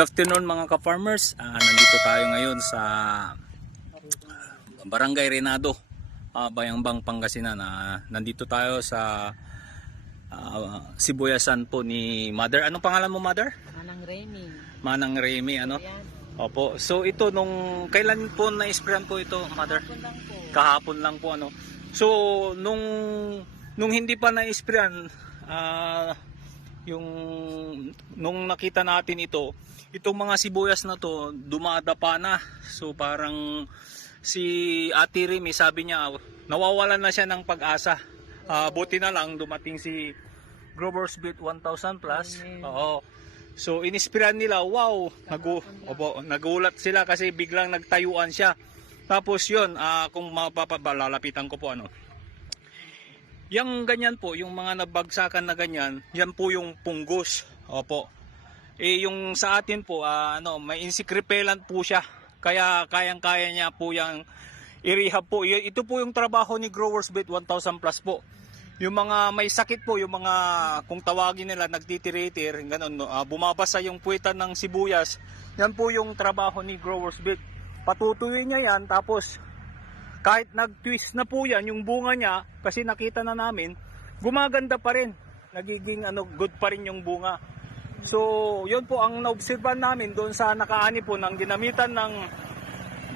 Good afternoon mga ka-farmers. Nandito tayo ngayon sa Barangay Renado, Bayambang, Pangasinan. Nandito tayo sa sibuyasan po ni Mother. Anong pangalan mo, Mother? Manang Remy. Manang Remy, ano? Opo. So ito, nung kailan po na-sprayan po ito, Mother? Kahapon lang po. Kahapon lang po, ano? So nung hindi pa na-sprayan, nung nakita natin itong mga sibuyas na to dumadapa na. So parang si Ate Remy, sabi niya nawawalan na siya ng pag-asa. Buti na lang dumating si Growers Beat 1000 plus. Oo. So inispiran nila, wow, nagulat sila kasi biglang nagtayuan siya. Tapos yun, kung lalapitan ko po yung ganyan po, yung mga nabagsakan na ganyan, yan po yung punggos. Opo. Yung sa atin po, may insect repellent po siya. Kaya kayang-kaya niya po yung i-rehab po. Ito po yung trabaho ni Growers Beat 1000 plus po. Yung mga may sakit po, yung mga kung tawagin nila nagtitiritir, ganun, bumabasa yung puwitan ng sibuyas. Yan po yung trabaho ni Growers Beat. Patutuyin niya yan, tapos kahit nag-twist na po yan, yung bunga niya, kasi nakita na namin, gumaganda pa rin. Nagiging good pa rin yung bunga. So, yun po ang naobserban namin doon sa nakaani po ng ginamitan ng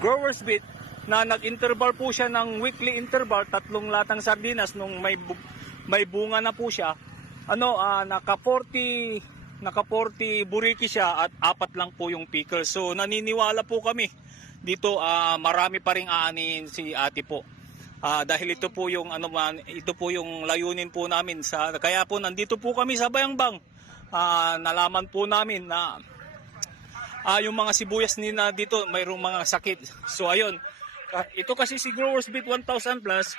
Growers Beat, na nag-interval po siya ng weekly interval, 3 latang sardinas nung may bunga na po siya. Naka 40 buriki siya at 4 lang po yung pickles. So, naniniwala po kami dito, marami pa ring aanin si Ate po. Dahil ito po yung layunin po namin kaya po nandito po kami sa Bayambang. Nalaman po namin na yung mga sibuyas nila dito mayroong mga sakit. So ayun, ito kasi si Growers Beat 1000 plus,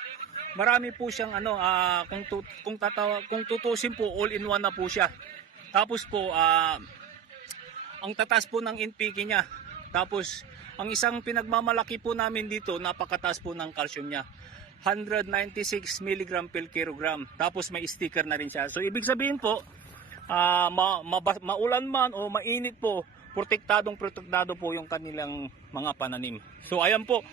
marami po siyang kung tutusin po, all in one na po siya. Tapos po ang tatas po ng NPK niya. Tapos ang isang pinagmamalaki po namin dito, napakataas po ng calcium niya. 196 mg per kilogram. Tapos may sticker na rin siya. So ibig sabihin po, maulan man o mainit po, protektado po yung kanilang mga pananim. So ayan po,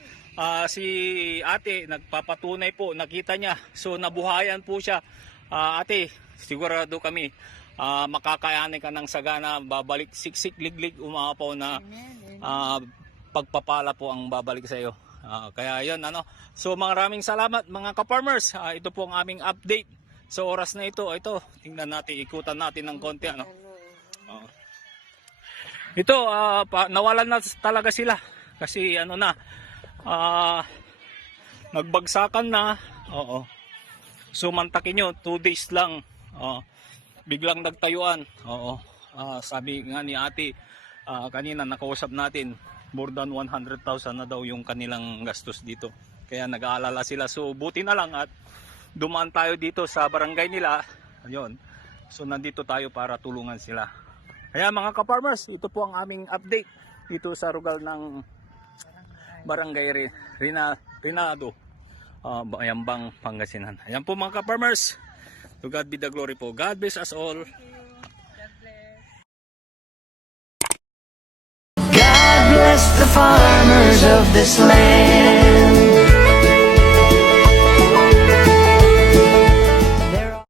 si Ate nagpapatunay po, nakita niya. So nabuhayan po siya. Ate, sigurado kami makakayanin ka ng sagana, babalik siksik liglig umapaw na pagpapala po ang babalik sa iyo. Kaya yun, so maraming salamat mga ka-farmers. Ito po ang aming update sa oras na ito. Tingnan natin, ikutan natin ng konti. Ito, nawalan na talaga sila kasi nagbagsakan na. Oo. So mantakin nyo, 2 days lang, biglang nagtayuan. Oo. Sabi nga ni Ate, kanina nakausap natin, more than 100,000 na daw yung kanilang gastos dito. Kaya nag-aalala sila. So buti na lang at dumaan tayo dito sa barangay nila. Ayun. So nandito tayo para tulungan sila. Kaya mga ka-farmers, ito po ang aming update dito sa lugar ng Barangay Renado, Bayambang, Pangasinan. Ayan po mga ka-farmers. To God be the glory po. God bless us all. God bless the farmers of this land.